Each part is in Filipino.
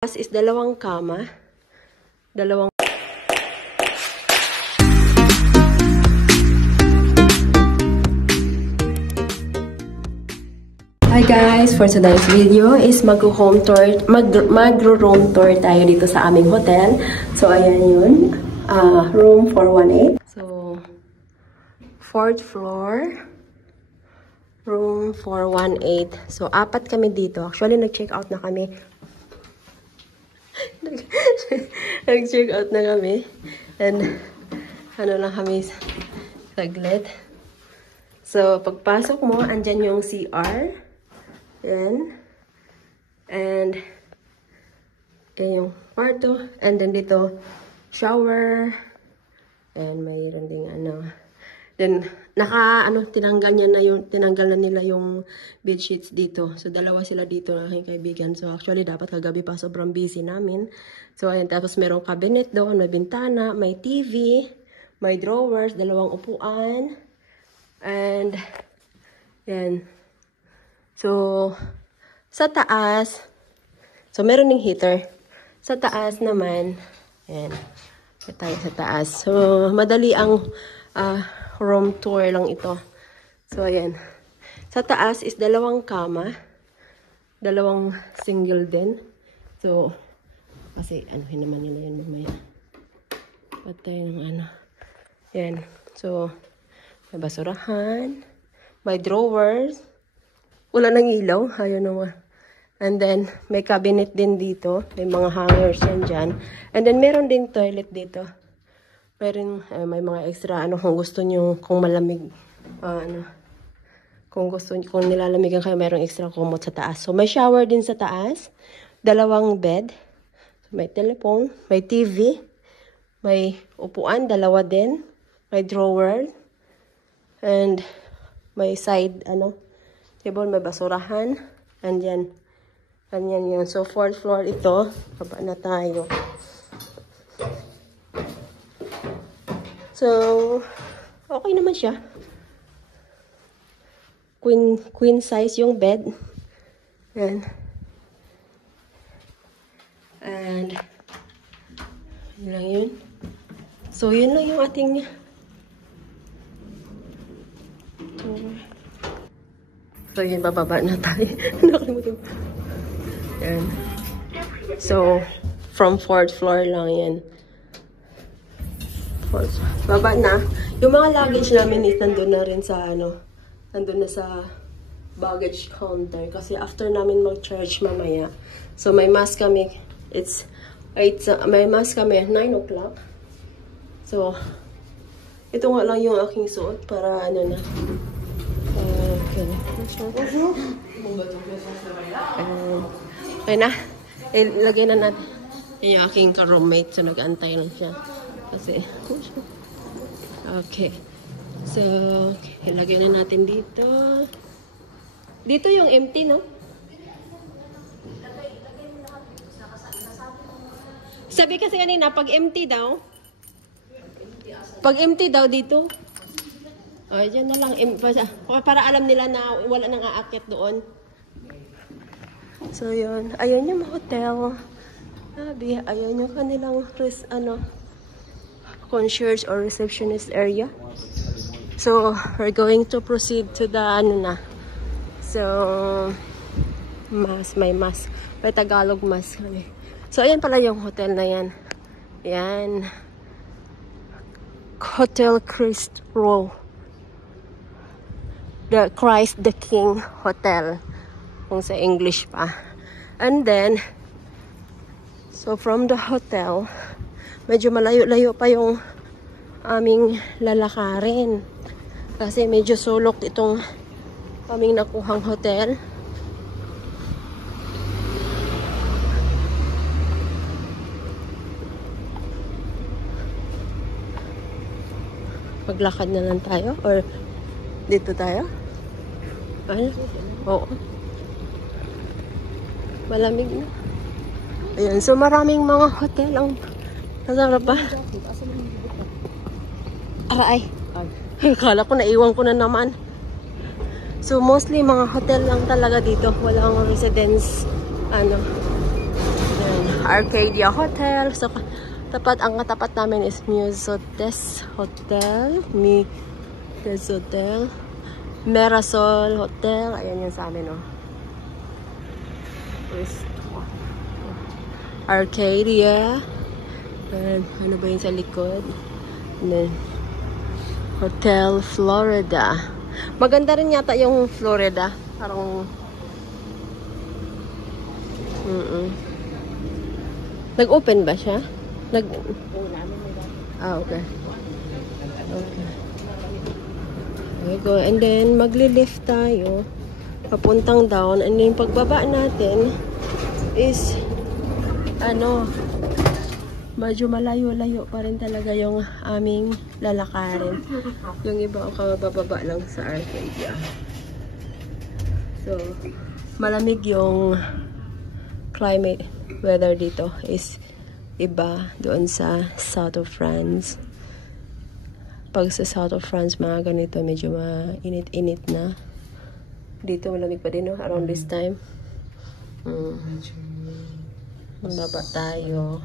Is dalawang kama, dalawang Hi guys, for today's video is magro-room tour tayo dito sa aming hotel. So ayan yun, room 418. So 4th floor, room 418. So apat kami dito. Actually nag-check out na kami. Nag-check out na kami. And ano lang kami saglit. So pagpasok mo, andyan yung CR. Yan. And yung kwarto. And then dito, shower. And mayroon ding ano. Then, tinanggal na nila yung bed sheets dito. So, dalawa sila dito ng aking kaibigan. So, actually, dapat kagabi pa sobrang busy namin. So, ayan. Tapos, merong cabinet doon, may bintana, may TV, may drawers, dalawang upuan. And, yan. So, sa taas, so, meron ding heater. Sa taas naman, yan. Tayo sa taas. So, madali ang, room tour lang ito. So, ayan. Sa taas is dalawang kama. Dalawang single din. So, kasi, anuhin naman nila yun mamaya. Patay ng ano. Ayan. So, may basurahan. May drawers. Wala nang ilaw. Ayaw naman. And then, may cabinet din dito. May mga hangers yan dyan. And then, meron din toilet dito. Meron, may mga extra, kung gusto nyo, kung malamig, kung nilalamigan kayo, mayroong extra kumot sa taas. So, may shower din sa taas, dalawang bed, may telephone, may TV, may upuan, dalawa din, may drawer, and may side, table, may basurahan, and yan yun. So, 4th floor ito, baba na tayo. So, okay naman siya. Queen size yung bed. Yan. And, yun lang yun. So, yun lang yung ating tour. So, yun, bababa na tayo. Nakalimutan. Yan. So, from 4th floor lang yan. Baba na. Yung mga luggage namin is nandun na rin sa nandun na sa baggage counter. Kasi after namin mag-charge mamaya. So may mass kami. May mass kami 9 o'clock. So, ito nga lang yung aking suot para na. Okay na. Ilagay na natin. Yung aking ka-roommate. So nag-antay lang siya. Kasi, okay. So, ilagay na natin dito. Dito yung empty, no? Sabi kasi kanina, pag empty daw dito. O, dyan na lang. Para alam nila na wala nang aakyat doon. So, yun. Ayun yung hotel. Sabi, ayun yung kanilang concierge or receptionist area. So, we're going to proceed to the So, may mass. May Tagalog mass kami. So, ayan pala yung hotel na yan. Yan. Hotel Christ Row. The Christ the King Hotel. Kung sa English pa. And then, so from the hotel, medyo malayo-layo pa yung aming lalakarin. Kasi medyo sulok itong aming nakuhang hotel. Maglakad na lang tayo or dito tayo? Ano? Oo. Malamig na. Ayan. So maraming mga hotel ang nasarap ba? Aray. Kala ko naiwan ko na naman. So mostly mga hotel lang talaga dito. Walang residence. Ayan. Arcadia Hotel. So, ang katapat namin is Musotes Hotel. Musotes Hotel. Mirasol Hotel. Ayan yun sa amin, oh. Arcadia. And, ano ba yun sa likod? And then, Hotel Florida. Maganda rin yata yung Florida. Parang nag-open ba siya? Okay. Okay, go. And then, magli-lift tayo. Papuntang down. And then, pagbaba natin is medyo malayo-layo pa rin talaga yung aming lalakarin. Yung iba ang kabababa lang sa Arcadia. So, malamig yung climate weather dito is iba doon sa south of France. Pag sa south of France, mga ganito, medyo mainit-init na. Dito malamig pa din, no? Around this time. Mababa tayo.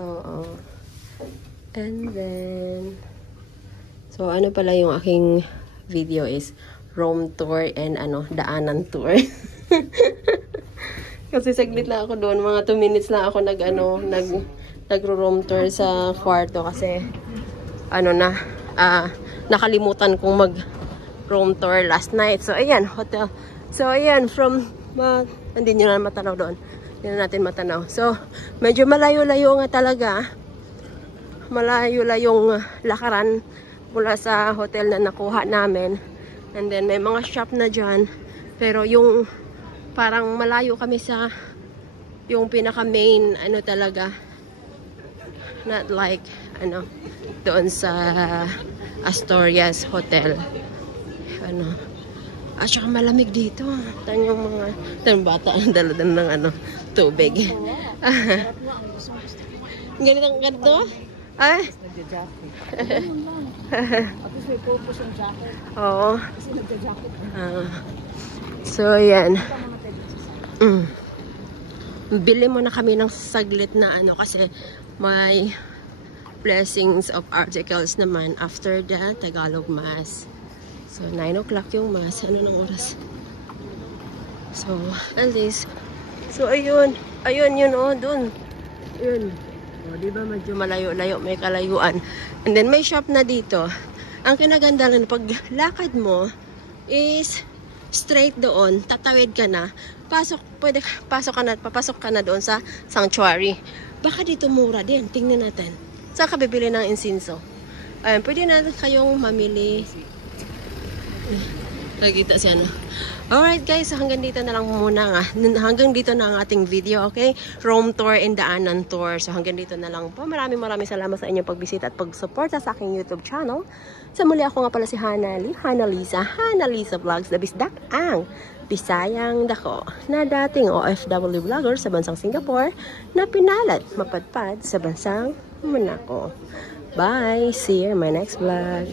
Oo. And then, so ano pala yung aking video is Rome tour and daanan tour. Kasi saglit lang ako doon, mga 2 minutes lang ako nagro-room tour sa kwarto kasi nakalimutan kong mag-room tour last night. So ayan, hotel. So ayan, from hindi nyo na matanaw doon. Hindi na natin matanaw. So medyo malayo-layo nga talaga. Malayo-layong lakaran mula sa hotel na nakuha namin. And then may mga shop na dyan. Pero yung parang malayo kami sa yung pinaka main talaga. Not like doon sa Asturias Hotel. At saka malamig dito. Tanyong mga bata ang dala-dala ng tubig. Ganitong ganito? Ay? Oo. So, yan. Bili mo na kami ng saglit na kasi may blessings of articles naman after the Tagalog Mass. So, 9 o'clock yung Mass. Ano ng oras? So, at least. So, ayun. Ayun, yun, dun. Yun. Diba medyo malayo-layo, may kalayuan. And then, may shop na dito. Ang kinaganda lang, pag lakad mo is straight doon, tatawid ka na, papasok ka na doon sa sanctuary. Baka dito mura din, tingnan natin. Saan ka bibili ng insinso? Ayan, pwede na kayong mamili. Nakita siya, Alright guys, so hanggang dito na lang muna hanggang dito na ang ating video, okay? Rome tour and daanan tour. So hanggang dito na lang po. Maraming salamat sa inyong pagbisita at pagsuporta sa aking YouTube channel. Sa muli ako nga pala si Hana Lisa Vlogs, the bisdak ang Bisayang dako na dating OFW vlogger sa bansang Singapore na pinalat mapadpad sa bansang Monaco. Bye! See you in my next vlog.